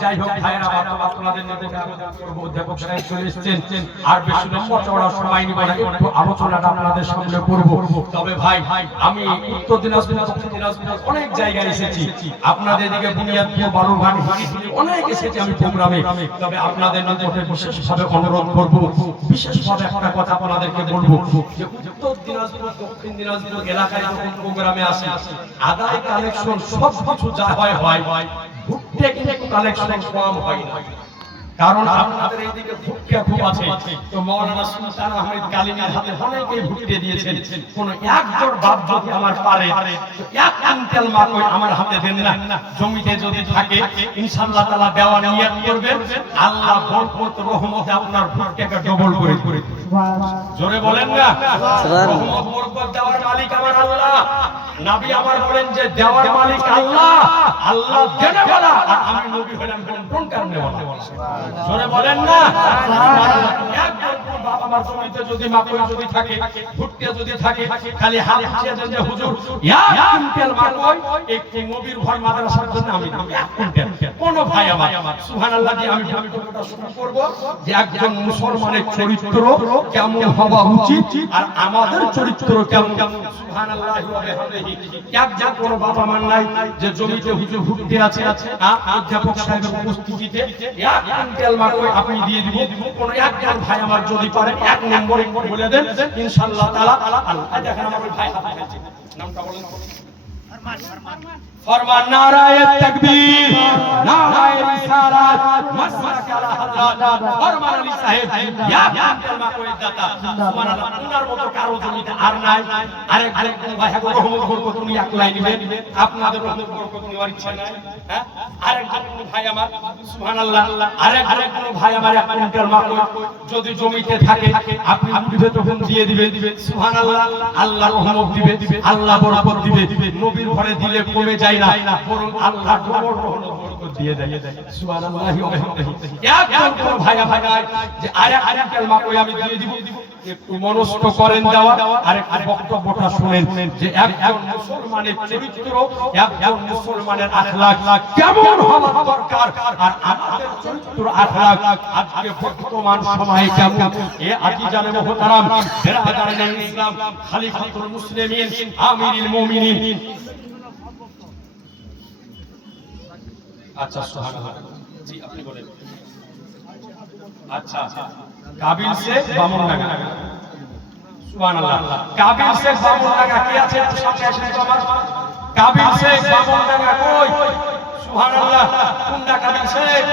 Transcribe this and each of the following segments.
যাই হোক ভাইরা আপনাদের অধ্যাপক সাহেব চলে এসেছেন, আর বেশি লম্বা চওড়া সময় নিব না, একটু আলোচনাটা আপনাদের সামনে করব। তবে ভাই আমি উত্তর দিনাজপুর দক্ষিণ দিনাজপুর অনেক জায়গায় এসেছি, আপনাদের দিকে বুনিয়াদপুর বালুরঘাট অনেক এসেছি আমি প্রোগ্রামে। তবে আপনাদের নিকটে বিশেষভাবে অনুরোধ করব, বিশেষভাবে একটা কথা আপনাদেরকে বলবো যে উত্তর দিনাজপুর দক্ষিণ দিনাজপুর এলাকায় যখন প্রোগ্রামে আসে আদায় কালেকশন সব কিছু যা হয় ভুট্টে কিন্তু কালেকশন কম হয় না, কারণ আপনাদের এইদিকে ভুট্টা খুব আছে। তো মাওলানা সুলতান আহমেদ কালিমের হাতে অনেকেই ভুট্টে দিয়েছেন, কোন একজন বাপ যদি আমার পারে তো এক কুইন্টাল মাকৈ আমার হাতে দেন না, জমিতে যদি থাকে ইনশাআল্লাহ তাআলা দেওয়ার নিয়ত করবেন, আল্লাহ বরকত রহমতে আপনার ভুট্টাকে ডবল করে দিবেন। জোরে বলেন না, রহমত বরকত দেওয়ার মালিক আমার আল্লাহ। নবী আমার বলেন যে দেওয়ার মালিক আল্লাহ, আল্লাহ দেনে वाला, আর আমি নবী হলাম বন্টন করনে वाला। জোরে বলেন না, একজন বাবা আমার জমিতে যদি মাকৈ যদি থাকে, ভুট্টা যদি থাকে, খালি হাত উঠিয়ে দেন যে হুজুর এক কুইন্টাল মাকৈ একটি নবীর ঘর মাদ্রাসার জন্য আমি দেব এক কুইন্টাল। কোন ভাই আমার সুবহানাল্লাহ দিয়ে আমি কথাটা শুরু করব যে একজন মুসলমানের চরিত্র কেমন হওয়া উচিত আর আমাদের চরিত্র কেমন। সুবহানাল্লাহ ওয়া বিহামদিহি। একজন কোন বাবা মান নাই যে জমিতে হুজুর ভুট্টা আছে, অধ্যাপক সাহেবের উপস্থিতিতে এক কুইন্টাল মাকৈ আপনি দিয়ে দিব। কোন একজন ভাই আমার যদি পারে এক নম্বরে বলে দেন ইনশাআল্লাহ তাআলা আল্লাহ। দেখেন আমার ভাই হাতে আছে, নামটা বলেন। ফরমান নারায়ে তাকবীর, নারায়ে রিসালাত, মাসলাক আলা হযরত ফরমান আলী সাহেব ইয়া কুইন্টাল মাকৈ দাতা। সুবহানাল্লাহ, উনার মতো কারো জমিতে আর নাই। আরেক ভাই হাগো রহমত বরকত উনি একলাই নেবেন, আপনাদের রহমত বরকত নেওয়ার ইচ্ছা নাই। হ্যাঁ, আরেকজন ভাই আমার সুবহানাল্লাহ, আরেকজন ভাই আমার এক কুইন্টাল মাকৈ যদি জমিতে থাকে আপনি উঠবে তখন দিয়ে দিবেন। সুবহানাল্লাহ, আল্লাহ রহমত দিবে, আল্লাহ বরকত দিবে। নবীর ঘরে দিলে কমে যায় না, বরং আল্লাহ ডবল বরকত দিয়ে দেয়। সুবহানাল্লাহি ওয়া বিহামদিহি। একজন ভাই ভাই যে আরেকজন মাকৈ আমি দিয়ে দিব, একটু মনস্থ করেন দেওয়া। আরেকটা বক্তব্যটা শুনেন যে একজন মুসলমানের চরিত্র, একজন মুসলমানের আখলাক কেমন হওয়া দরকার, আর আমাদের চরিত্র আখলাক আজকে বর্তমান সময়ে কেমন। এ আজিজানে মুহতারাম বিরাদারানে ইসলাম, খলিফাতুল মুসলিমিন, আমিরুল মুমিনিন। আচ্ছা সুবহানাল্লাহ, জি আপনি বলেন। আচ্ছা, কাবিল শেখ বামনডাঙ্গা। সুবহানাল্লাহ, কাবিল শেখ বামনডাঙ্গা কে আছে একটু সামনে আসেন তো আমার। কাবিল শেখ বামনডাঙ্গা কই? সুবহানাল্লাহ, কোনটা কাবিল শেখ?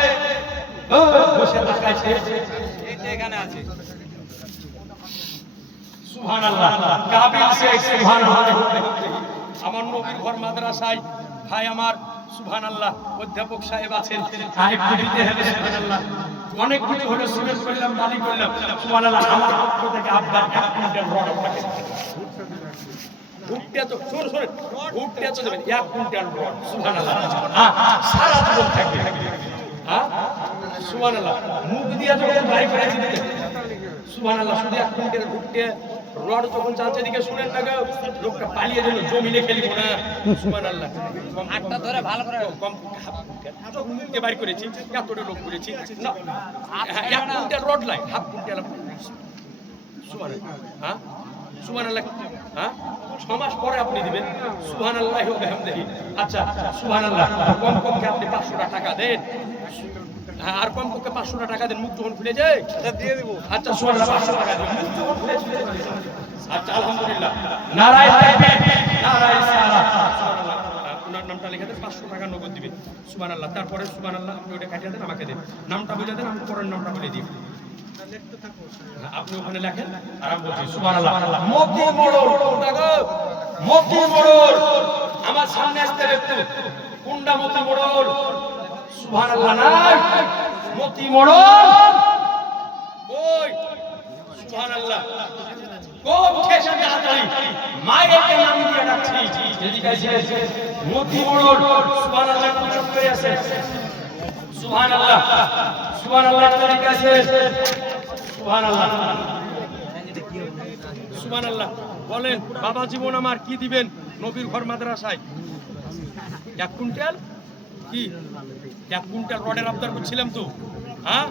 ও বসে দেখাইছে, এইটা এখানে আছে। সুবহানাল্লাহ, কাবিল শেখ সুবহানাল্লাহ। আমার নবীর ঘর মাদ্রাসায় ভাই আমার সুবহানাল্লাহ অধ্যাপক সাহেব আছেন, আরেকটু দিতে হবে। সুবহানাল্লাহ, অনেক কিছু হলো, সুরেশ করলাম, দালি করলাম। সুবহানাল্লাহ, আমার পক্ষ থেকে আপনার এক কুইন্টাল রড আপনাকে ভুট্টা তো সরে ভুট্টা তো দেবেন এক কুইন্টাল রড। সুবহানাল্লাহ, সারা জীবন থাকবে। হ্যাঁ সুবহানাল্লাহ, মুখ দিয়া যখন বাড়ি করে দিতে। সুবহানাল্লাহ, শুধু এক কুইন্টাল ভুট্টা রড যখন চালছে দিকে শুনেন না গো, লোকটা পালিয়ে গেল, জমিনে খেলিব না। সুবহানাল্লাহ, আটটা ধরে ভালো করে কম মুখে বাড়ি করেছি, এতটা লোক করেছি না, এক কুইন্টাল রড লাই হাফ কুইন্টাল। সুবহানাল্লাহ, হ্যাঁ সুবহানাল্লাহ, হ্যাঁ 6 মাস পরে আপনি দিবেন। সুবহানাল্লাহি ওয়া বিহামদিহি। আচ্ছা সুবহানাল্লাহ, কম কে আপনি 500 টাকা দেন। হ্যাঁ, আর কম পক্ষে 500 টাকা দেন, মুখ যখন খুলে যায় দিয়ে দেব। আচ্ছা সুবহানাল্লাহ, 500 টাকা দেন, মুখ যখন খুলে যায়। আচ্ছা আলহামদুলিল্লাহ, নারায়ে তাকবীর, নারায়ে রিসালাত। সুবহানাল্লাহ, ওনার নামটা লিখে দেন, 500 টাকা নগদ দিবেন। সুবহানাল্লাহ, তারপরে সুবহানাল্লাহ আপনি ওটা কাটিয়ে দেন, আমাকে দেন, নামটা বলে দেন, আমি পরের নামটা বলে দিই। আপনি ওখানে লেখেন আর আমি বলছি। সুবহানাল্লাহ, মতি মোড়ল, দেখো মতি মোড়ল আমার সামনে আসতে একটু। কোনটা মতি মোড়ল? সুবহানাল্লাহ, নাই মতি মোড়ল কই? সুবহানাল্লাহ, কোন ঠেসে হাতালি মায়ের নাম দিয়ে ডাকছি, এদিকে এসে মতি মোড়ল। সুবহানাল্লাহ, কোন করে আছে? সুবহানাল্লাহ সুবহানাল্লাহ তরিকা আছে সুবহানাল্লাহ সুবহানাল্লাহ বলেন বাবা জীবন আমার কি দিবেন নবীর ঘর মাদ্রাসায় 1 কুইন্টাল কি 1 কুইন্টাল রডের আবদার করছিলাম তো হ্যাঁ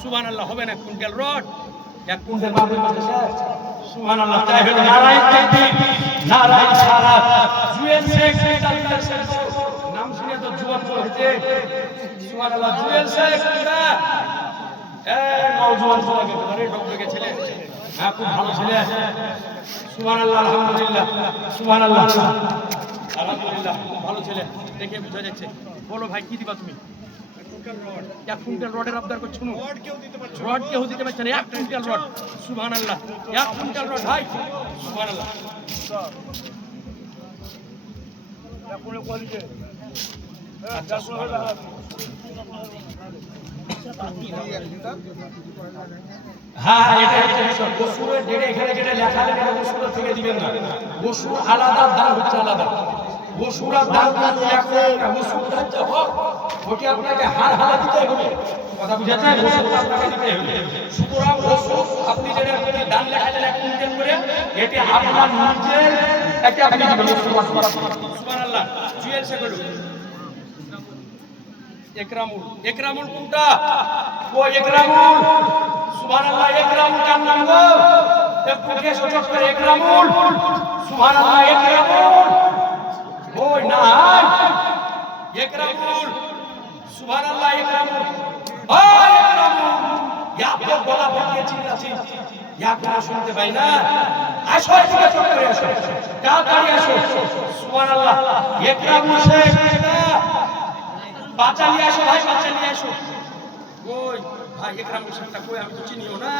সুবহানাল্লাহ হবে না 1 কুইন্টাল রড 1 কুইন্টাল বাবুর মাদ্রাসা সুবহানাল্লাহ তাই হলো নারায়ে তাকবীর নারায়ে সালাত জুয়েল শেখ নাম শুনে তো জুয়ান হয়েছে সুবহানাল্লাহ জুয়েল শেখ নওজোয়ান ছেলে ঘরে ঢুকে ছেলে হ্যাঁ খুব ভালো ছেলে সুবহানাল্লাহ আলহামদুলিল্লাহ সুবহানাল্লাহ আলহামদুলিল্লাহ ভালো ছেলে দেখে বোঝা যাচ্ছে বলো ভাই কি দিবা তুমি 1 কুইন্টাল রডের আবদার করছো রড কেউ দিতে পারছে না 1 কুইন্টাল রড সুবহানাল্লাহ 1 কুইন্টাল রড ভাই সুবহানাল্লাহ কোনে কোয়ালিটি আচ্ছা সুবহানাল্লাহ হ্যাঁ এটা বসুরের ডেড়ে এখানে যেটা লেখা লেখা বসুরের থেকে দিবেন না বসুর আলাদা দাম হচ্ছে আলাদা বসুরের দাম কিন্তু একটা বসুর দাম যা হোক ওটি আপনাকে হার হালা দিতে হবে কথা বুঝাচ্ছেন বসুর আপনাকে দিতে হবে সুতরাং বসুর আপনি যেটা দাম লেখা আছে 1 কুইন্টাল করে এটি আপনার নিজের একটা আপনি দিবেন সুবহানাল্লাহ জুয়েল সে করুন একরামুল কোনটা ও একরামুল সুবহানাল্লাহ একরামুল কার নাম গো একটু কে সচক করে একরামুল সুবহানাল্লাহ একরামুল ওই না একরামুল সুবহানাল্লাহ একরামুল ও একরামুল ইয়া তো বলা বলতে চিল্লাছি ইয়া কথা শুনতে পাই না আসো এদিকে চুপ করে আসো তাড়াতাড়ি আসো সুবহানাল্লাহ একরামুল শেখ বাচ্চা নিয়ে আসো ভাই বাচ্চা নিয়ে আসো ওই ভাই একরামুল শেখটা কই আমি তো চিনিও না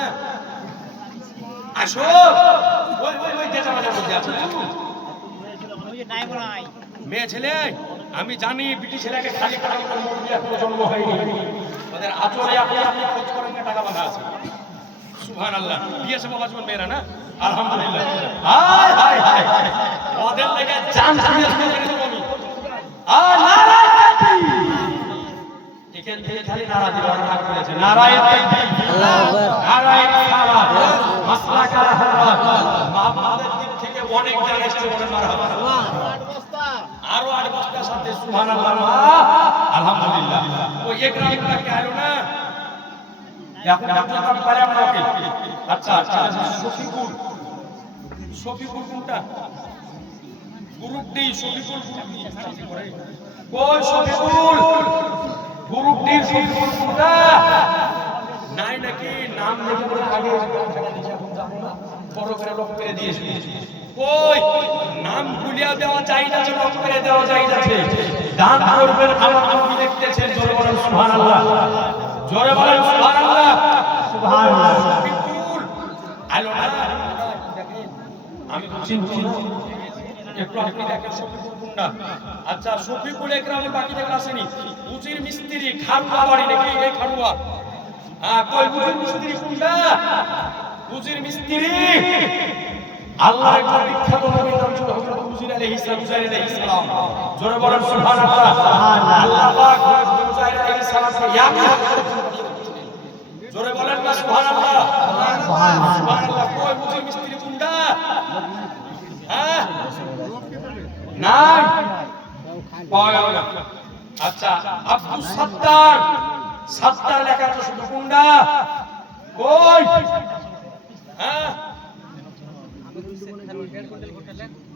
আসো ওই যেটা বাজার মধ্যে আছে মেয়ে ছেলে আমি জানি বিটি ছেলেকে খালি টাকা করে মোট দিয়ে এখনো জন্ম হয়নি ওদের আচরে আপনি খোঁজ করেন টাকা বাঁধা আছে সুবহানাল্লাহ বিয়ে সব বাজবেন মেয়েরা না আলহামদুলিল্লাহ হায় হায় হায় ওদের লেগে জান দিয়ে করে দেব আমি নারায়ে তাকবীর এখান থেকে খালি নারা দিবা ভাগ করেছে নারায়ে তাকবীর আল্লাহু আকবার নারায়ে সালাত মাসলাক আল-হারাত মাহবুবের দিক থেকে অনেক জায়গা এসে বলে মারহাবা আরো 8 বস্তার সাথে সুবহানাল্লাহ আলহামদুলিল্লাহ ওই একরামটা কে আলো না এখন আপনারা আমি পারলাম না ওকে আচ্ছা আচ্ছা শফিকুল কোনটা গ্রুপ ডি শফিকুল কই শফিকুল গ্রুপ ডি শফিকুল কোনটা নাই নাকি নাম লিখে বলে আগে যাব না বড় করে লক করে দিয়েছি কই নাম ভুলিয়া দেওয়া চাই না যে লক করে দেওয়া চাই যাচ্ছে দান করবেন আমার নবী দেখতেছেন জোরে বলেন সুবহানাল্লাহ জোরে বলেন সুবহানাল্লাহ সুবহানাল্লাহ শফিকুল আলো না দেখেন আমি তো চিনছি একটু আপনি দেখেন শফিকুল কোনটা আচ্ছা শফিকুল একরামুল বাকি দেখে আসেনি উজির মিস্ত্রি খারুয়া বাড়ি নাকি এই খারুয়া কই উজির মিস্ত্রি কোনটা উজির মিস্ত্রি আল্লাহর একটা বিখ্যাত নবীর নাম ছিল হযরত উজির আলাইহিস সালাম জোরে বলেন সুবহানাল্লাহ আল্লাহ পাক উজির আলাইহিস সালামকে ইয়াদ জোরে বলেন না সুবহানাল্লাহ সুবহানাল্লাহ কই উজির মিস্ত্রি কোনটা হ্যাঁ নাই পাওয়া গেল না আচ্ছা আব্দুল সাত্তার লেখা আছে শুধু কোনটা কই হ্যাঁ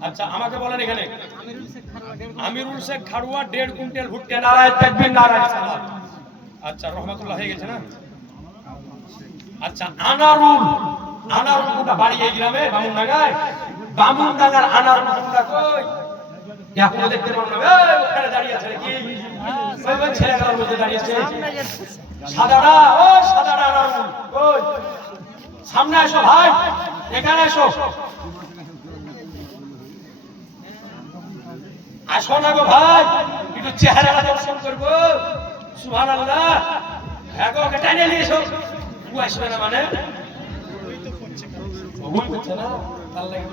আচ্ছা আমাকে বলেন এখানে আমিরুল শেখ খাড়ুয়া 1.5 কুইন্টাল ভুট্টা নারায়ে তাকবীর নারায়ে সালাত আচ্ছা রহমাতুল্লাহ হয়ে গেছে না আচ্ছা আনারুল কোনটা বাড়ি এই গ্রামে বামুনডাঙ্গার আনারুল কোনটা কই এখনো দেখতে পারো না এই ওখানে দাঁড়িয়ে আছে কি ওই ছেলেটার মধ্যে দাঁড়িয়ে আছে সাদারা আনারুল কই সামনে আসো ভাই এখানে আসো আসো না গো ভাই একটু চেহারাটা দর্শন করবো সুবহানাল্লাহ হ্যাঁ গো ওকে টেনে নিয়ে এসো ও আসবে না মানে ভুল করছে না তার লাগে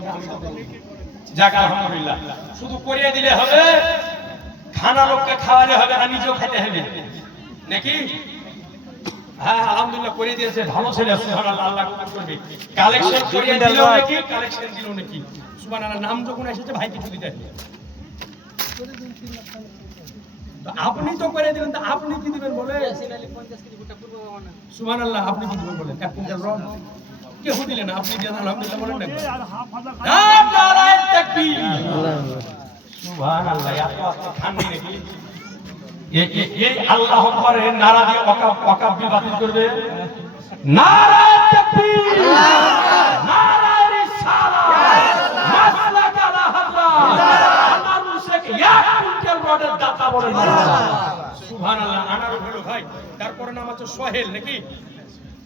যাক আলহামদুলিল্লাহ শুধু করিয়ে দিলে হবে খানা লোককে খাওয়ালে হবে না নিজেও খেতে হবে নাকি? হ্যাঁ আলহামদুলিল্লাহ করে দিয়েছে, ভালো ছেলে, সুবহানাল্লাহ, আল্লাহ কবুল করবে। কালেকশন করিয়ে দিল নাকি? কালেকশন দিল নাকি? সুবহানাল্লাহ, নাম যখন এসেছে ভাই কিছু দিতে তো আপনি তো করে দিলেন, তো আপনি কি দিবেন বলে? সুবহানাল্লাহ, আপনি কি দিবেন বলেন? এক কুইন্টাল রড কেউ দিলেন, আপনি দেন আলহামদুলিল্লাহ বলেন না? নারায়ে তাকবীর, সুবহানাল্লাহ। এত আস্তে ঠান্ডি নাকি? এই আল্লাহু আকবারের নারা দিয়ে ওয়াকাফ বিল বাতিল করবে। নারায়ে তাকবীর, নারায়ে রিসালাত, মাসলাকা লা হাল্লা, আনারু শেখ এক কুইন্টাল রডের দাতা বলেন সুবহানাল্লাহ। আনারু হলো ভাই, তারপরে নাম আছে সোহেল নাকি?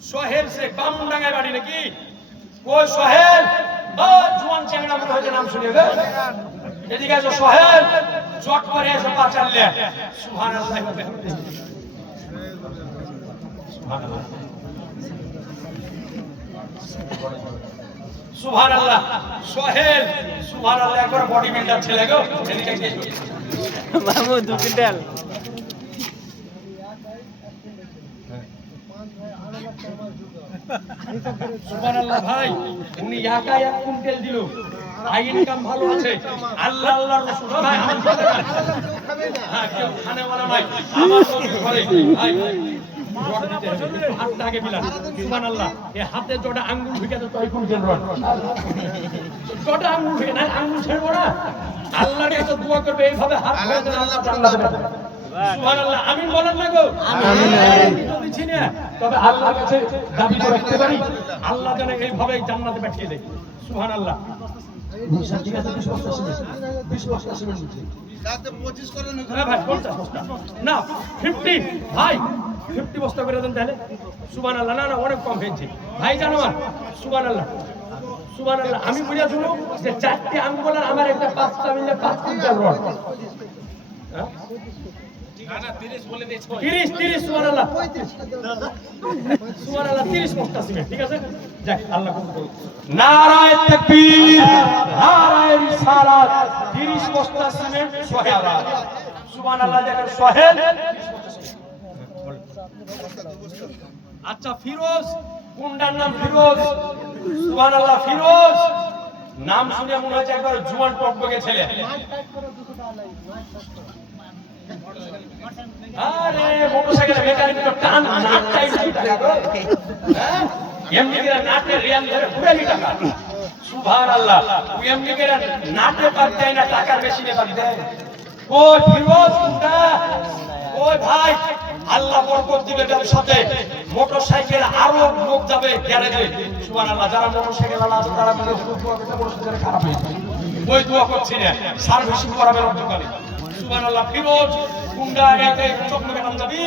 সোহেল শেখ বামুনডাঙ্গায় বাড়ি নাকি? ওই সোহেল, ও জোয়ান চ্যাংড়া মনে হয়েছে, নাম শুনে গে এদিকে এসো সোহেল, চট করে এসো পাচারলে। সুবহানাল্লাহ, সুবহানাল্লাহ, সোহেল, সুবহানাল্লাহ, একবার বডি বিল্ডার ছেলে গো, এদিকে এসো বাবু 2 কুইন্টাল। সুবহানাল্লাহ ভাই, উনি একা 1 কুইন্টাল দিল, আই ইনকাম ভালো আছে। আল্লাহ আল্লাহর রাসূল ভাই আমার কথা খাবে না, হ্যাঁ কেউ খানেওয়ালা নাই আমার নবীর ঘরে ভাই রড দিতে হবে, হাতটা আগে মিলান। সুবহানাল্লাহ, এই হাতে জোড়া আঙ্গুল ঢুকে তো 2 কুইন্টাল রড, জোড়া আঙ্গুল ঢুকে না, আঙ্গুল ছেড়বো না। আল্লাহর কাছে দোয়া করবে এইভাবে হাত ধরে দেন, আল্লাহ জান্নাত দেবে। সুবহানাল্লাহ, আমিন বলেন না গো? আমিন। যদি চিনি তবে আল্লাহর কাছে দাবি করে রাখতে পারি, আল্লাহ যেন এইভাবে জান্নাতে পাঠিয়ে দেয়। সুবহানাল্লাহ। ঠিক আছে, 20 বস্তা সিমেন্ট, 20 বস্তা সিমেন্ট দিচ্ছি। রাতে 25 করে না হ্যাঁ ভাই, 50 বস্তা না 50 ভাই, 50 বস্তা করে দেন তাহলে। সুবহানাল্লাহ, না না অনেক কম হয়েছে ভাই জানোয়ার। সুবহানাল্লাহ, সুবহানাল্লাহ, আমি বুঝা শুনো যে 4টি আঙ্গুল আর আমার একটা 5টা মিলে 5 কুইন্টাল রড। হ্যাঁ না না 30 বলে দিয়েছি, 30 সুবহানাল্লাহ, সুবহানাল্লাহ, 30 বস্তা সিমেন্ট। ঠিক আছে, যাক আল্লাহ কবুল করুন। নারায়ে তাকবীর, নারায়ে রিসালাত, 30 বস্তা সিমেন্ট সোহেল। সুবহানাল্লাহ, দেখেন সোহেল 30 বস্তা সিমেন্ট। আচ্ছা ফিরোজ, কোনটার নাম ফিরোজ? সুবহানাল্লাহ, ফিরোজ নাম শুনে মনে হচ্ছে একবার জুয়ান টকবগে ছেলে। আরে মোটরসাইকেল মেকানিক তো টান নাটটাই টাকা গো, হ্যাঁ এমনি করে নাটে রিয়াল ধরে পুরানি টাকা। সুবহানাল্লাহ, তুই এমনি করে নাটে পার দেয় না, টাকার মেশিনে পার দেয়। ওই ফিরোজ কোনটা? ওই ভাই আল্লাহ বরকত দিবে ব্যবসাতে, মোটরসাইকেল আরো লোক যাবে গ্যারেজে। সুবহানাল্লাহ, যারা মোটরসাইকেল আলা আছে তারা বলে দোয়া করতে মোটরসাইকেল খারাপ হয়েছে, ওই দোয়া করছি না, সার্ভিসিং করাবে দোকানে। সুবহানাল্লাহ, ফিরোজ গুন্ডা এতে চকমকে নাম যাবি?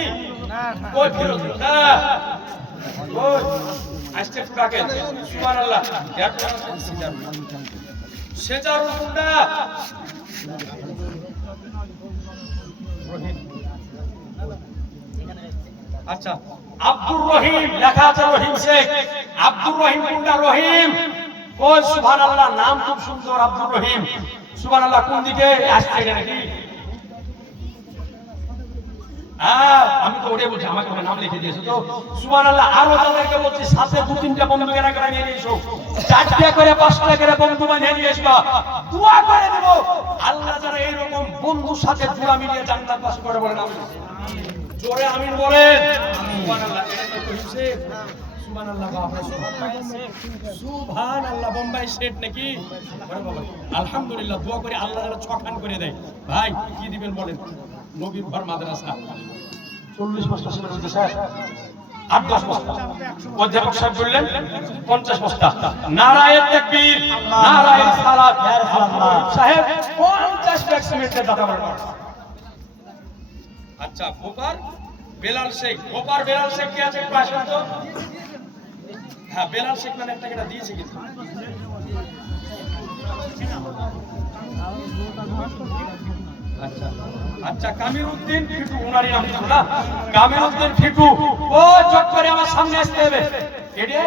ওই ফিরোজ না, ওই আজকে কাকে? সুবহানাল্লাহ, সেজার গুন্ডা আচ্ছা আব্দুর রহিম, লেখা আছে রহিম শেখ, আব্দুর রহিম গুন্ডা রহিম। ওই সুবহানাল্লাহ, নাম খুব সুন্দর আব্দুর রহিম। সুবহানাল্লাহ, কোন দিকে আসছে নাকি? আমি তো ওটাই বলছি, আমাকে নাম লিখে দিয়েছো তো। সুবহানাল্লাহ, আরো তাদেরকে বলছি সাথে 2-3টা বন্ধু কেনা করে নিয়ে এসো, 4টা করে 5টা করে বন্ধু বানিয়ে নিয়ে এসো, দোয়া করে দেব আল্লাহ যারা এইরকম বন্ধুর সাথে জোড়া মিলিয়ে জান্নাত বাস করে বলেন আমিন। জোরে আমিন বলেন। সুবহানাল্লাহ, এটা তো হইছে। সুবহানাল্লাহ, বাবা সুবহানাল্লাহ, বোম্বাই সেট নাকি? আরে বাবা, আলহামদুলিল্লাহ, দোয়া করে আল্লাহ যারা 6 খান করে দেয়। ভাই কি দিবেন বলেন? নবীর ঘর মাদ্রাসা 40 বস্তা সিমেন্ট হচ্ছে স্যার, 8-10 বস্তা। অধ্যাপক সাহেব বললেন 50 বস্তা। নারায়ে তাকবীর, নারায়ে রিসালাত, সাহেব 50 ব্যাগ সিমেন্টের দাতা বলেন। আচ্ছা গোপার বেলাল শেখ, গোপার বেলাল শেখ কি আছে একটু আসেন তো। হ্যাঁ বেলাল শেখ মানে একটা কেটা দিয়েছে কিন্তু। আচ্ছা আচ্ছা, কামিরউদ্দিন ফিটু, উনারই নাম ছিল না, কামিরউদ্দিন ফিটু। ও চট করে আমার সামনে আসতে হবে। এডে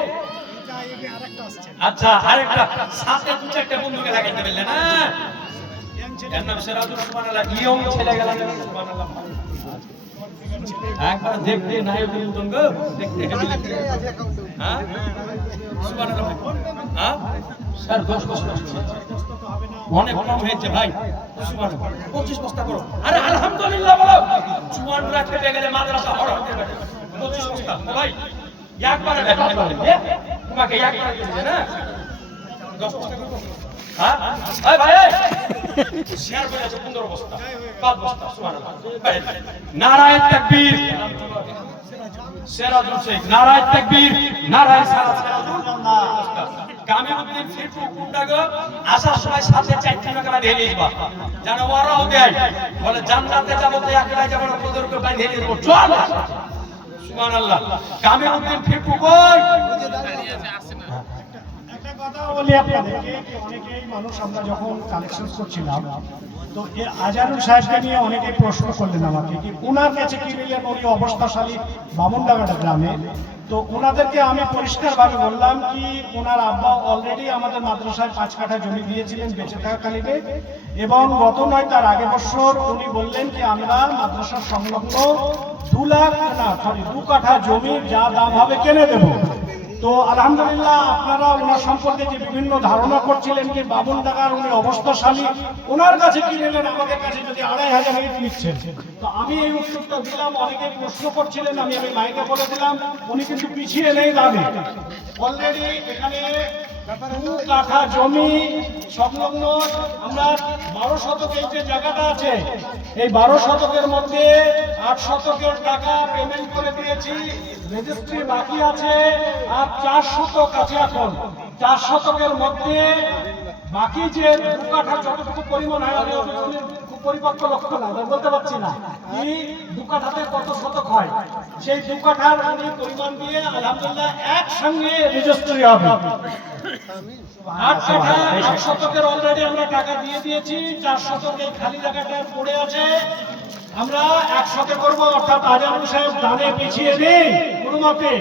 আচ্ছা, আরেকটা সাথে 2-4টা বন্ধুকে লাগাইতে বললেন না? এর নাম সিরাজুল। সুবহানাল্লাহ, ইয়ং ছেলে গেল। সুবহানাল্লাহ, একবার দেখতে নাই মতন গো দেখতে হ্যাঁ সুবহানাল্লাহ হ্যাঁ স্যার 10 বস্তা অনেক কম হয়েছে ভাই সুবহানাল্লাহ 25 বস্তা করো আরে আলহামদুলিল্লাহ বলো জুয়ানরা খেতে গেলে মাদ্রাসা বড় হতে পারে 25 বস্তা ভাই একবারে তোমাকে একবারে দিয়েছে না 10 বস্তা করো হ্যাঁ এই ভাই শেয়ার করে আছে 15 বস্তা 5 বস্তা সুবহানাল্লাহ নারায়ে তাকবীর সিরাজুল শেখ নারায়ে তাকবীর নারায়ে সালাত কামিলউদ্দিন ফিরফু কুন্ডাগো আসার সময় সাথে 4টি টাকা দিয়ে নিবা জানো ওরাও দেয় বলে জান্নাতে যাব তো একলাই যাব না তোদেরকে বাইরে দিয়ে দেব চল সুবহানাল্লাহ কামিলউদ্দিন ফিরফু কই একটা কথা বলি আপনাদেরকে অনেকেই মানুষ আমরা যখন কালেকশন করছিলাম তো এই আজারুল সাহেবকে নিয়ে অনেকেই প্রশ্ন করলেন আমাকে কি ওনার কাছে কি নিলেন উনি অবস্থাশালী বামনডাঙ্গা গ্রামে তো ওনাদেরকে আমি পরিষ্কারভাবে বললাম কি ওনার আব্বা অলরেডি আমাদের মাদ্রাসায় 5 কাঠা জমি দিয়েছিলেন বেঁচে থাকাকালীনে এবং গত নয় তার আগে বছর উনি বললেন কি আমরা মাদ্রাসার সংলগ্ন 2 কাঠা জমি যা দাম হবে কিনে দেব তো আলহামদুলিল্লাহ আপনারা ওনার সম্পর্কে যে বিভিন্ন ধারণা করছিলেন কি বামনডাঙ্গার উনি অবস্থাশালী ওনার কাছে কি নিলেন আমাদের কাছে যদি 2500 ইট নিচ্ছেন তো আমি এই উত্তরটা দিলাম অনেকে প্রশ্ন করছিলেন আমি মাইকে বলে দিলাম উনি কিন্তু পিছিয়ে নেই দাবি অলরেডি এখানে 2 কাঠা জমি সংলগ্ন আমরা 12 শতক এই যে জায়গাটা আছে এই 12 শতকের মধ্যে 8 শতকের টাকা পেমেন্ট করে দিয়েছি রেজিস্ট্রি বাকি আছে আর 4 শতক আছে এখন 4 শতকের মধ্যে বাকি যে 2 কাঠা যতটুকু পরিমাণ হয় আমি খুব পরিপক্ক লক্ষ্য না বলতে পারছি না কি 2 কাঠাতে কত শতক হয় সেই 2 কাঠার পরিমাণ দিয়ে আলহামদুলিল্লাহ একসঙ্গে রেজিস্ট্রি হবে 8 কাঠা 8 শতকের অলরেডি আমরা টাকা দিয়ে দিয়েছি 4 শতক এই খালি জায়গাটা পড়ে আছে আমরা 100 করব অর্থাৎ আজারুল সাহেব দানে পিছিয়ে নেই কোনো মতে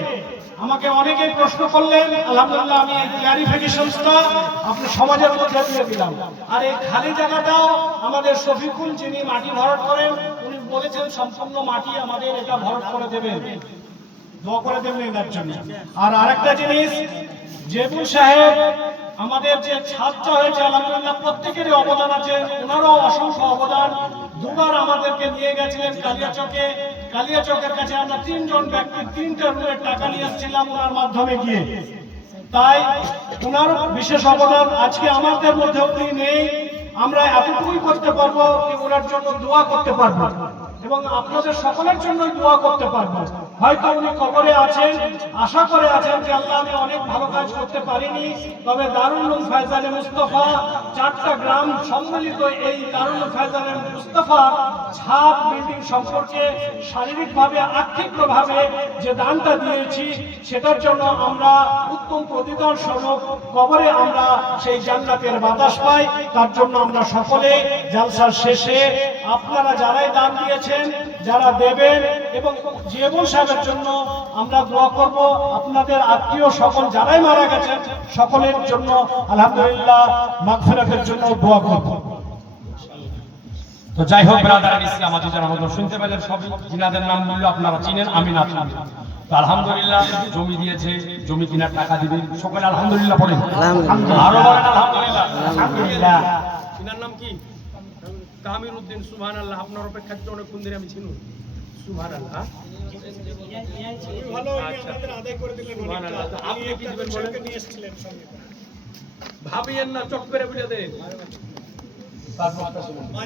আমাকে অনেকেই প্রশ্ন করলেন আলহামদুলিল্লাহ আমি এই ক্লারিফিকেশনসটা আপনার সমাজের মধ্যে দিয়ে দিলাম আর এই খালি জায়গাটাও আমাদের শফিকুল যিনি মাটি ভরাট করেন উনি বলেছেন সম্পূর্ণ মাটি আমাদের এটা ভরাট করে দেবেন দোয়া করে দেবেন এর জন্য আর আরেকটা জিনিস জেবুল সাহেব আমাদের যে ছাত্র হয়েছে আলহামদুলিল্লাহ প্রত্যেকেরই অবদান আছে ওনারও অসংখ্য অবদান দুবার আমাদেরকে নিয়ে গেছিলেন কালিয়াচকের কাছে আমরা 3 জন ব্যক্তি 3টা রুমের টাকা নিয়ে আসছিলাম ওনার মাধ্যমে গিয়ে তাই ওনার বিশেষ অবদান আজকে আমাদের মধ্যে উনি নেই আমরা এতটুকুই করতে পারবো যে ওনার জন্য দোয়া করতে পারবো এবং আপনাদের সকলের জন্য দোয়া করতে পারবো হয়তো উনি কবরে আছেন আশা করে আছেন যে আল্লাহ আমি অনেক ভালো কাজ করতে পারিনি তবে দারুল উলুম ফায়জানে মুস্তাফা 4টা গ্রাম সম্মিলিত এই দারুল উলুম ফায়জানে মুস্তাফা ছাদ বিল্ডিং সম্পর্কে শারীরিকভাবে আর্থিকভাবে যে দানটা দিয়েছি সেটার জন্য আমরা উত্তম প্রতিদান স্বরূপ কবরে আমরা সেই জান্নাতের বাতাস পাই তার জন্য আমরা সকলে জালসার শেষে আপনারা যারাই দান দিয়েছেন যারা দেবেন এবং জেবুল সাহেবের জন্য আমরা দোয়া করব আপনাদের আত্মীয় সকল যারাই মারা গেছেন সকলের জন্য আলহামদুলিল্লাহ মাগফিরাতের জন্য দোয়া করব তো যাই হোক ব্রাদার ইসলাম আজি যারা আমাদের শুনতে পেলেন সব জিনাদের নাম বললো আপনারা চিনেন আমি না চিনি তো আলহামদুলিল্লাহ জমি দিয়েছে জমি কেনার টাকা দিবেন সকলে আলহামদুলিল্লাহ পড়েন আরো বলেন আলহামদুলিল্লাহ আলহামদুলিল্লাহ তিনার নাম কি কামিলউদ্দিন সুবহানাল্লাহ আপনার অপেক্ষায় অনেকক্ষণ ধরে আমি চিনি সুবহানাল্লাহ ভালো আমাদের আদায় করে দিলেন সুবহানাল্লাহ আপনি কি দিবেন বলেন নিয়ে এসেছিলেন সঙ্গে ভাবিয়েন না চট করে বুঝে দেন 5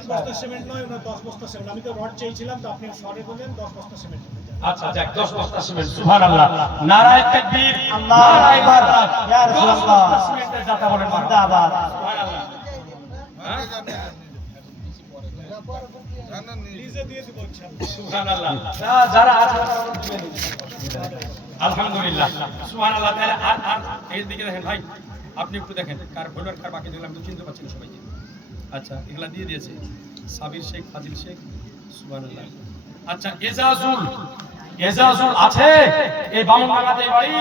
বস্তা সিমেন্ট নয় না 10 বস্তা সিমেন্ট আমি তো রড চেয়েছিলাম তো আপনি সরে বলেন 10 বস্তা সিমেন্ট আচ্ছা যাক 10 বস্তা সিমেন্ট সুবহানাল্লাহ নারায়ে তাকবীর আল্লাহু আকবার ইয়া রাসূলুল্লাহ 10 বস্তা সিমেন্টের দাতা বলেন জিন্দাবাদ সুবহানাল্লাহ লিজে দিয়ে দিব ইনশাআল্লাহ সুবহানাল্লাহ যারা আছে আলহামদুলিল্লাহ সুবহানাল্লাহ তাহলে আর এই দিকে দেখেন ভাই আপনি একটু দেখেন কার ভোটার কার বাকি দিলাম তো চিনতে পারছেন সবাইকে আচ্ছা এগুলা দিয়ে দিয়েছে সাবির শেখ ফাজিল শেখ সুবহানাল্লাহ আচ্ছা এজাজুল আছে এই বামনডাঙ্গাতে বাড়ি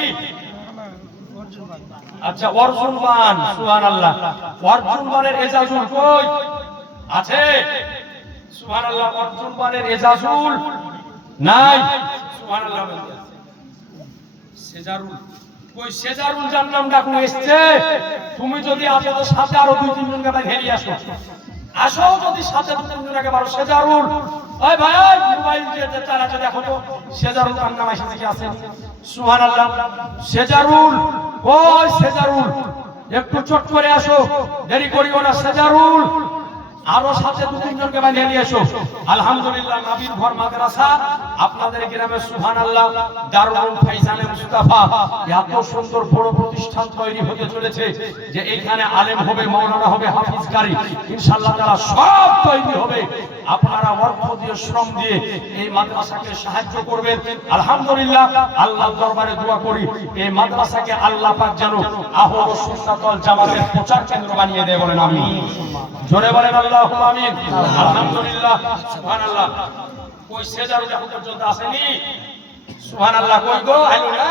আচ্ছা অর্জুনবান সুবহানাল্লাহ অর্জুনবানের এজাজুল কই আছে সুবহানাল্লাহ অর্জুনবানের এজাজুল নাই সুবহানাল্লাহ বলতে সেজারুল ওই সেজারুল যার নাম ডাকুন এসছে তুমি যদি আসো তো সাথে আরো 2-3 জনকে ভাই ঘেরি আসো আসো যদি সাথে 2-3 জনকে বারো সেজারুল ওই ভাই ওই মোবাইল যে চালাতে দেখো তো সেজারুল কার নাম এসেছে কি আছে সুবহানাল্লাহ সেজারুল ওই সেজারুল একটু চট করে আসো দেরি করিও না সেজারুল আরো সাথে 2-3 জনকে বানিয়ে নিয়ে এসো আলহামদুলিল্লাহ নবীর ঘর মাদ্রাসা আপনাদের গ্রামে সুবহানাল্লাহ দারুল উলুম ফাইজানে মুস্তাফা এত সুন্দর বড় প্রতিষ্ঠান তৈরি হতে চলেছে যে এইখানে আলেম হবে মাওলানা হবে হাফিজ কারি ইনশাআল্লাহ তাআলা সব তৈরি হবে আপনারা অর্থ দিয়ে শ্রম দিয়ে এই মাদ্রাসাকে সাহায্য করবেন আলহামদুলিল্লাহ আল্লাহর দরবারে দোয়া করি এই মাদ্রাসাকে আল্লাহ পাক যেন আহল সুন্নাত ওয়াল জামাতের প্রচার কেন্দ্র বানিয়ে দেয় বলেন আমিন জোরে বলেন আল্লাহুম্মা আমিন আলহামদুলিল্লাহ সুবহানাল্লাহ কই সেজারুল এখন পর্যন্ত আসেনি সুবহানাল্লাহ কই গো আইলো না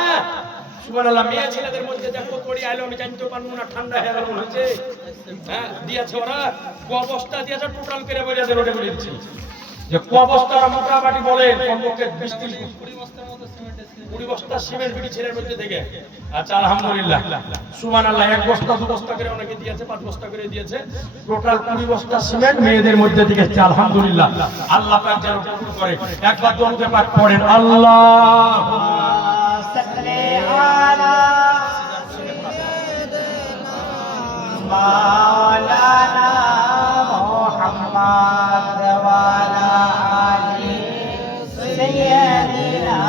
সুবহানাল্লাহ মেয়ে ছেলেদের মধ্যে দেখো তোড়ি আইলো আমি জানতে পারবো না ঠান্ডা হয়ে গেল মনে হচ্ছে হ্যাঁ দিয়েছে ওরা অবস্থা দিয়েছে টোটাল করে বলে আছে রোডে বলে দিচ্ছি যে অবস্থাটা মোটামুটি বলে কমপক্ষে 20 বস্তা সিমেন্ট বিড়ি ছেলের মধ্যে থেকে আচ্ছা আলহামদুলিল্লাহ সুবহানাল্লাহ 1 বস্তা 2 বস্তা করে অনেকে দিয়েছে 5 বস্তা করে দিয়েছে টোটাল 20 বস্তা সিমেন্ট মেয়েদের মধ্যে থেকে আলহামদুলিল্লাহ আল্লাহ পাক যেন কবুল করে একবার দরুদ পাক পড়েন আল্লাহুম্মা সাল্লি আলা মাওলানা মুহাম্মদ ওয়া আলা আলি সাইয়্যিদিনা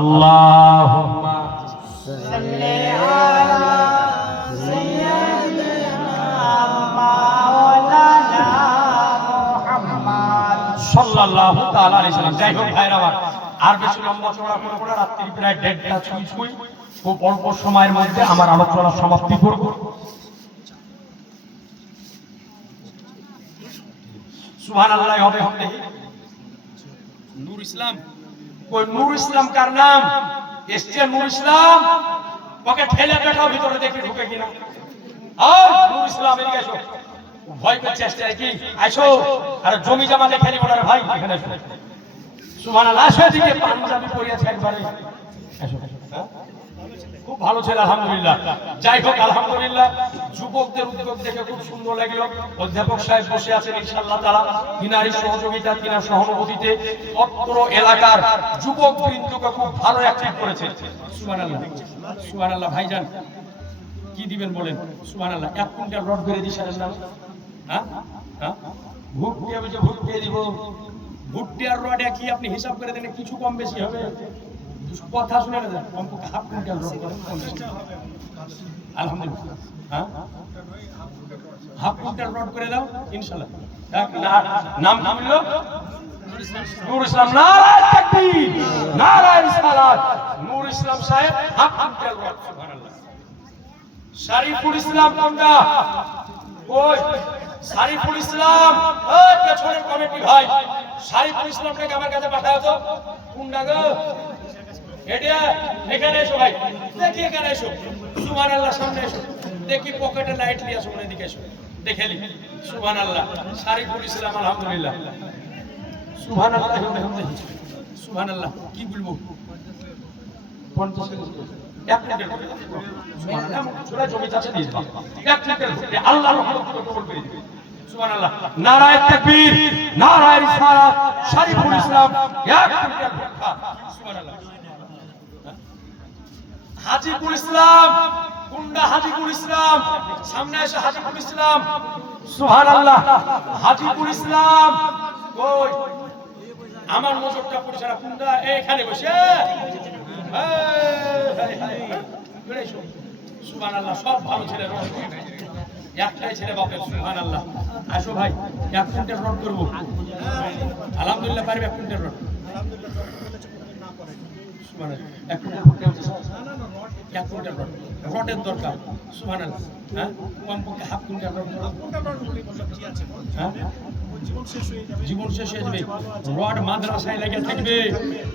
اللهم صل على سيدنا مولانا محمد صلى الله تعالى عليه وسلم যাই হোক ভাইরা আমার আর বেশি লম্বা চওড়া করে করে রাত্রি প্রায় 1:30টা ছুঁই খুব অল্প সময়ের মধ্যে আমার আলোচনা সমাপ্তি করব সুবহানাল্লাহ হবে হবে নূর ইসলাম कोई नूर इस्लाम का नाम एसचे नूर इस्लाम ওকে ঠেলে পেটাও ভিতরে দেখি ঢুকে কিনা আর নূর ইসলাম এদিকে এসো ভয় পেয়ে চেষ্টা কি আসো আর জমি জমা দেখে নি বলার ভাই এখানে এসো সুবহানাল্লাহ আসো এদিকে পাঞ্জাবি পরিয়েছে একবারে এসো খুব ভালো ছিল আলহামদুলিল্লাহ যাই হোক আলহামদুলিল্লাহ যুবকদের উদ্যোগ দেখে খুব সুন্দর লাগলো অধ্যাপক সাহেব বসে আছেন ইনশাআল্লাহ তাআলা কিনারি সহযোগিতা কিনা সহানুভূতিতে অত্র এলাকার যুবক বৃন্দকে খুব ভালো অ্যাক্টিভ করেছে সুবহানাল্লাহ সুবহানাল্লাহ ভাইজান কি দিবেন বলেন সুবহানাল্লাহ 1 কুইন্টাল রড করে দিছেন না হ্যাঁ হ্যাঁ ভুট দিয়ে বলে ভুট দিয়ে দিব ভুট্টিয়ার রড কি আপনি হিসাব করে দেন কিছু কম বেশি হবে কথা শুনে না কমপক্ষে হাফ কুইন্টাল রড করে আলহামদুলিল্লাহ হ্যাঁ হাফ কুইন্টাল রড করে দাও ইনশাআল্লাহ নাম কি বললো নূর ইসলাম নারায়ে তাকবীর নারায়ে রিসালাত নূর ইসলাম সাহেব হাফ কুইন্টাল রড সুবহানাল্লাহ শরীফুল ইসলাম কোনটা ওই শরীফুল ইসলাম ওই পেছনের কমিটি ভাই শরীফুল ইসলামকে আমার কাছে পাঠাও তো কোনটা গো এটা এখানে এসো ভাই দেখি এখানে এসো সুবহানাল্লাহ সামনে এসো দেখি পকেটে লাইট নিয়ে আসো মনে দিকে এসো দেখেলি সুবহানাল্লাহ শরীফুল ইসলাম আলহামদুলিল্লাহ সুবহানাল্লাহ সুবহানাল্লাহ কি বলবো 50 এক মিনিটের সুবহানাল্লাহ ছোড়া জমি চাচা দিয়ে দাও এক মিনিটের আল্লাহর রহমত কবুল করে দিবে সুবহানাল্লাহ নারায়ে তাকবীর নারায়ে রিসালাত শরীফুল ইসলাম এক মিনিটের ভুট্টা সুবহানাল্লাহ হাজীপুর ইসলাম কুন্ডা হাজীপুর ইসলাম সামনে এসে হাজীপুর ইসলাম সুবহানাল্লাহ হাজীপুর ইসলাম কই আমার নজরটা পড়ছে না কুন্ডা এখানে বসে সুবহানাল্লাহ সব ভালো ছেলে একটাই ছেলে বাপের সুবহানাল্লাহ আসো ভাই 1 কুইন্টাল রড করব আলহামদুলিল্লাহ পারবে 1 কুইন্টাল রড সুবহানাল্লাহ 1 কুইন্টাল ফুটে হচ্ছে এক কুইন্টাল রড রডের দরকার সুবহানাল্লাহ হ্যাঁ কমপক্ষে হাফ কুইন্টাল রড হ্যাঁ জীবন শেষ হয়ে যাবে রড মাদ্রাসায় লেগে থাকবে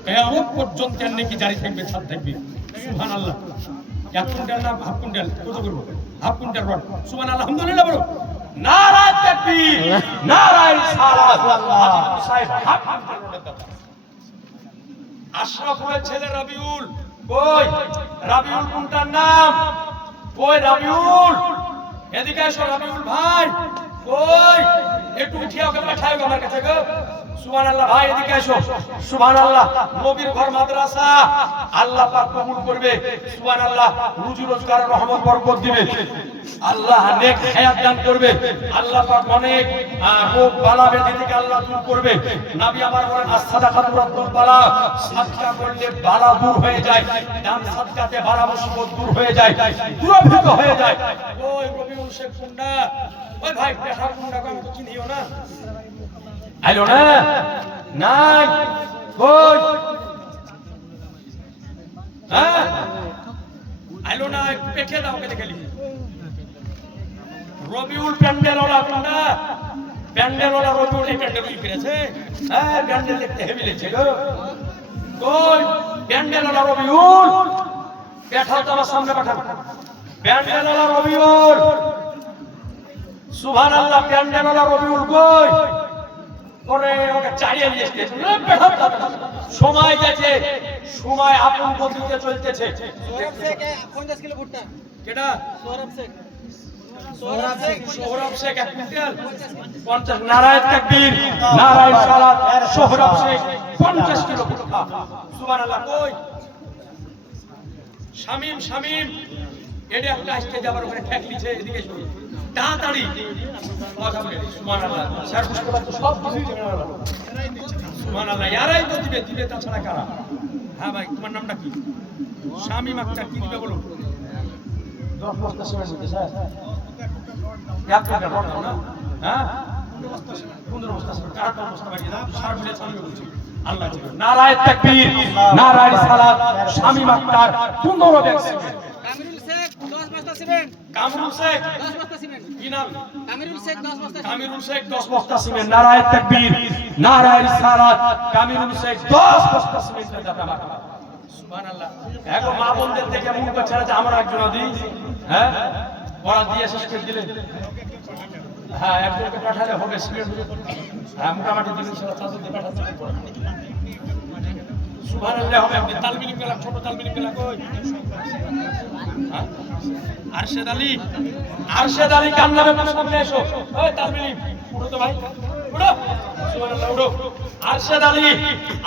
কিয়ামত পর্যন্ত এর নেকি জারি থাকবে ছাদ থাকবে সুবহানাল্লাহ এক কুইন্টাল না হাফ কুইন্টাল কত করবো? Half quintal rod. সুবহানাল্লাহ, আলহামদুলিল্লাহ বলো। নারায়ে তাকবীর, নারায়ে রিসালাত। হাজি সাহেব হাফ কুইন্টাল রডের দাতা। আশরাফুলের ছেলে রাবিউল কই? রাবিউল কোনটার নাম? কই রাবিউল? এদিকে এসো রাবিউল ভাই। কই? একটু উঠিয়ে ওকে পাঠাও আমার কাছে গো। সুবহানাল্লাহ ভাই, এদিকে এসো। সুবহানাল্লাহ, নবীর ঘর মাদ্রাসা, আল্লাহ পাক কবুল করবে। সুবহানাল্লাহ, রুজি রোজগার রহমত বরকত দিবে। আল্লাহ নেক হায়াত দান করবে। আল্লাহ পাক অনেক রোগ বালা ব্যাধি থেকে আল্লাহ দূর করবে। নবী আমার বলেন as-সাদাকাতু রাদ্দুল বালা, সাদকা করলে বালা দূর হয়ে যায়। দান সাদকাতে বালা মুসিবত দূর হয়ে যায়, দূরীভূত হয়ে যায়। ওই রবিউল শেখ কুন্ডা, ওই ভাই পেশার কুন্ডা আমি তো চিনিও না। আইলো না? নাই। কই? হ্যাঁ আইলো না, পেঠে দাও ওকে দেখালি। রবিউল প্যান্ডেলওয়ালা কোনটা? প্যান্ডেলওয়ালা রবিউল এই প্যান্ডেল করেছে। হ্যাঁ প্যান্ডেল দেখতে হেভি লাগছে গো। কই প্যান্ডেলওয়ালা রবিউল? পাঠাও তো আমার সামনে পাঠাও। প্যান্ডেলওয়ালা রবিউল, সুবহানাল্লাহ, প্যান্ডেলওয়ালা রবিউল কই? করে ওকে চালিয়ে নিয়ে এসেছে। সময় যাচ্ছে, সময় আপন গতিতে চলতেছে। সৌরভ শেখ 50 কিলো ভুট্টা। কেডা? সৌরভ শেখ। সোহরাব শেখ 1 কুইন্টাল 50। নারায়ে তাকবীর, নারায়ে সালাত। সোহরাব শেখ 50 কিলো ভুট্টা। সুবহানাল্লাহ। কই শামিম? শামিম এটা একটা স্টেজ আবার ওখানে ঠেক লিছে। এদিকে শুনি তাড়াতাড়ি কথা বলে। সুবহানাল্লাহ, স্যার বুঝতে পারছো সব কিছুই জানা না। সুবহানাল্লাহ, ইয়ারাই তো দিবে, দিবে তাছাড়া কারা? হ্যাঁ ভাই, তোমার নামটা কি? শামিম আক্তার। কি দিবে বলো? 10 বস্তা সিমেন্ট দিতে স্যার। এক টাকা রড দাও না? হ্যাঁ 15 বস্তা সিমেন্ট, 4 বস্তা বাড়িয়ে দাও। সার মিলে চালিয়ে বলছি। আল্লাহ জিবর। নারায়ে তাকবীর, নারায়ে সালাত। Shamim Akhtar 15 bag cement. কামরুল শেখ 10 বস্তা সিমেন্ট। কামরুল শেখ 10 বস্তা সিমেন্ট। কি নাম? কামরুল শেখ 10 বস্তা। কামিরুল শেখ 10 বস্তা সিমেন্ট। নারায়ে তাকবীর, নারায়ে রিসালাত। কামিরুল শেখ 10 বস্তা সিমেন্টের দাতা মার। সুবহানাল্লাহ। এখন মা বোনদের দেখে মুখ ছেড়ে যে আমরা একজন দিই। হ্যাঁ ওরা দিয়ে শেষ করে দিলে। হ্যাঁ একজনকে পাঠালে হবে সিমেন্ট। হ্যাঁ মোটামুটি দিন সেটা চাদর দিয়ে পাঠাতে হবে। সুবহানাল্লাহ হবে। আপনি তালবিলি গেলাম, ছোট তালবিলি গেলাম। কই আরশেদ আলী? আরশেদ আলী কার নামে সামনে এসো। ওই তালবিলি উঠো তো ভাই, উঠো। সুবহানাল্লাহ, উঠো। আরশেদ আলী,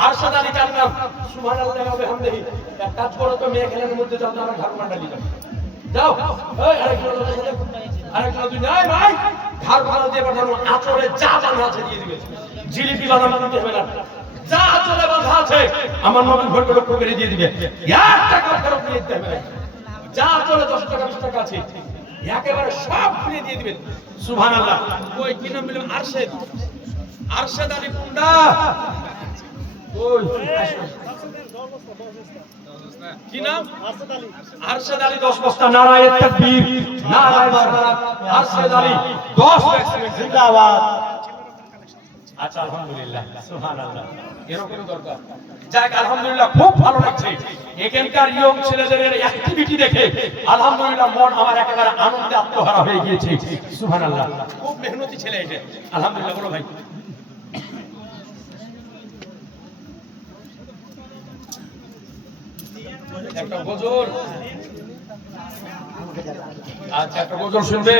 আরশেদ আলী কার নাম? সুবহানাল্লাহ হবে হামদিহি। এক কাজ করো তো, মেয়ে খেলার মধ্যে যাও তো, আমার ঘর মান্ডালি যাও। যাও। ওই আরেকজন লোকের সাথে আরেকজন দুই নাই ভাই, ঘর ভাড়া দিয়ে পাঠানো। আচরে যা বাঁধা আছে দিয়ে দিবে। জিলিপি বাদাম দিতে হবে না। যা আচরে বাঁধা আছে আমার নবীর ঘরকে লক্ষ্য করে দিয়ে দিবে। 1 টাকা ফেরত দিয়ে দিতে হবে না। যা চলে 10 টাকা 20 টাকা আছে একেবারে সব ফ্রি দিয়ে দিবেন। সুবহানাল্লাহ। ওই কি নাম বললাম? আরশেদ। আরশেদ আলী কুন্ডা? ওই কি নাম? আরশেদ আলী 10 বস্তা। নারায়ে তাকবীর, নারায়ে সালাত। আরশেদ আলী 10 বস্তা জিন্দাবাদ। আচ্ছা আলহামদুলিল্লাহ, সুবহানাল্লাহ। এরকমই দরকার। যাক আলহামদুলিল্লাহ, খুব ভালো লাগছে এখানকার ইয়ং ছেলেদের অ্যাক্টিভিটি দেখে। আলহামদুলিল্লাহ, মন আমার একেবারে আনন্দে আত্মহারা হয়ে গিয়েছে। সুবহানাল্লাহ, খুব মেহনতি ছেলে এটা। আলহামদুলিল্লাহ। বলো ভাই। একটা গজল। আচ্ছা একটা গজল শুনবে?